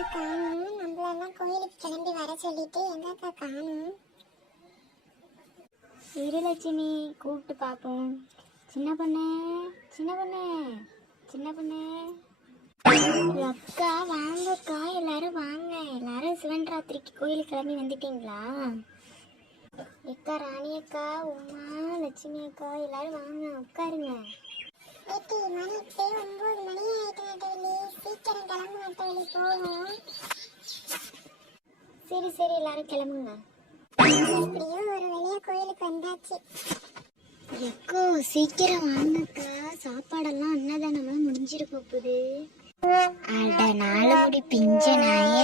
அக்கா காணும் நம்மளெல்லாம் கோயிலுக்கு கிளம்பி வர சொல்லிட்டு எங்கக்கா காணும்? விருலட்சுமி கூப்பிட்டு பார்ப்போம் சின்ன பொண்ணு சின்ன பொண்ணே சின்ன பொண்ணு. அக்கா வாங்கக்கா எல்லாரும் வாங்க. எல்லாரும் சிவன் ராத்திரிக்கு கோயில் கிளம்பி வந்துட்டீங்களா? அக்கா ராணி அக்கா உமா லட்சுமி அக்கா எல்லாரும் வாங்க உட்காருங்க. மணி சரி எல்லாரும் கிளம்புங்க. எப்படியோ ஒரு வழியா கோயிலுக்கு வந்தாச்சு. எக்கோ சீக்கிரம் வாங்கக்கா. சாப்பாடெல்லாம் அன்னதானம்லாம் முடிஞ்சிரு போகுது. அட நாலு முடி பிஞ்ச நாய.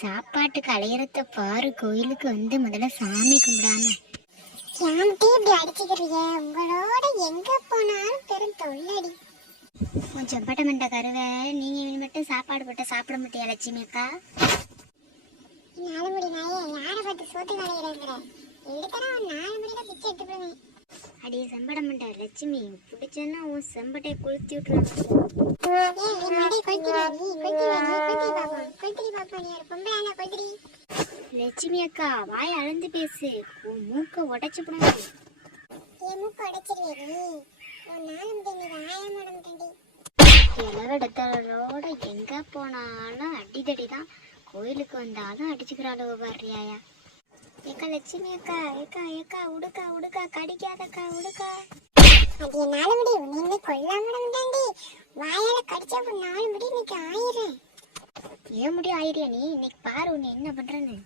சாப்பாட்டுக்கு அலையறத பாரு கோயிலுக்கு வந்து முதல்ல சாமி கும்பிடாம. ஏன்ட்டு இப்படி அடிச்சுக்கிறீங்க உங்களோட எங்க போனாலும் பெரும் தொல்லடி. கொஞ்சம் பட்ட மண்ட கருவை. நீங்க மட்டும் சாப்பாடு போட்டு சாப்பிட மாட்டியா லட்சுமி அக்கா? நாலு பார்த்து சோத்து கலையிறங்கிற எடுத்தனா ஒரு நாலு முடியில பிச்சை எடுத்து போடுவேன் அடியே செம்பட மண்ட லட்சுமி பிடிச்சன்னா உன் செம்பட்டை கொளுத்தி விட்டுருவேன். லட்சுமி அக்கா வாய் அளந்து பேசு. உன் மூக்க உடைச்சு போடாது இளவெடுத்தலோட எங்க போனாலும் அடிதடி தான் கோயிலுக்கு வந்தாலும் அடிச்சுக்கிறாளோ வர்றியாயா ஏக்கா லட்சுமி அக்கா ஏக்கா ஏக்கா உடுக்கா உடுக்கா கடிக்காதக்கா உடுக்கா. அது என்னால முடியும் நின்று கொல்லாமடம் தாண்டி வாயால கடிச்சா ஒரு நாலு முடி இன்னைக்கு ஆயிரம். ஏன் முடி ஆயிரியா நீ? இன்னைக்கு பாரு உன்னை என்ன பண்றேன்னு.